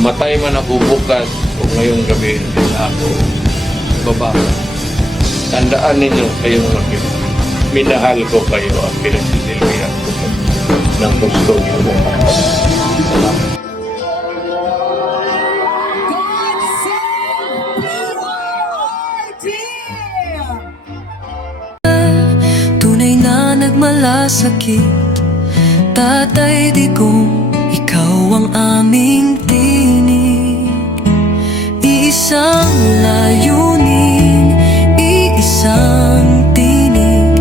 mamatay man ako bukas o ngayong gabi, hindi na ako bababa. Tandaan ninyo kayong mga minahal ko kayo at pinagsisilbihan ko ng gusto niyo. Salamat. Tunay na nagmalasakit, Tatay Digong, ikaw ang aming tinig. Iisang layunin, iisang tinig.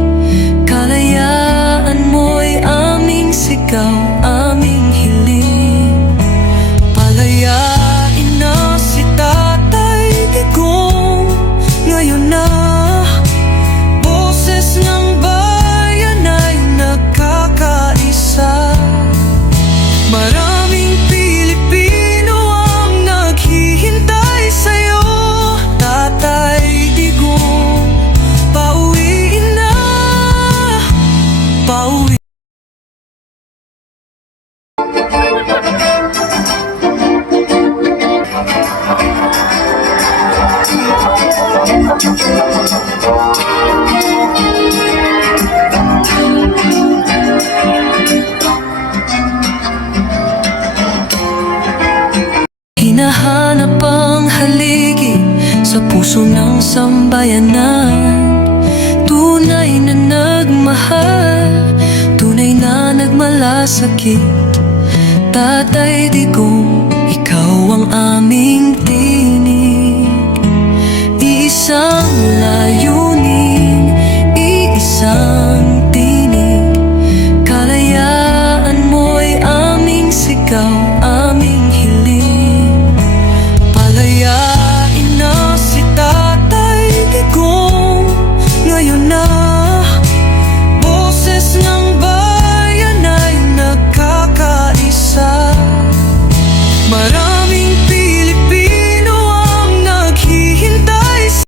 Kalayaan mo'y aming sigaw, aming hiling. Palayain na si Tatay Digong ngayon na. Boses ng bayan ay nagkakaisa. Maraming Pilipino ang naghihintay sa'yo, Tatay Digong. Pauwiin na, pauwi. Hinahanap ang haligi sa puso ng sambayanan. Tunay na nagmahal, tunay na nagmalasakit. Tatay Digong, ikaw ang aming tinig. Iisang layunin, iisang tinig. Kalayaan mo'y aming sigaw, aming hiling. Palayain na si Tatay Digong ngayon na.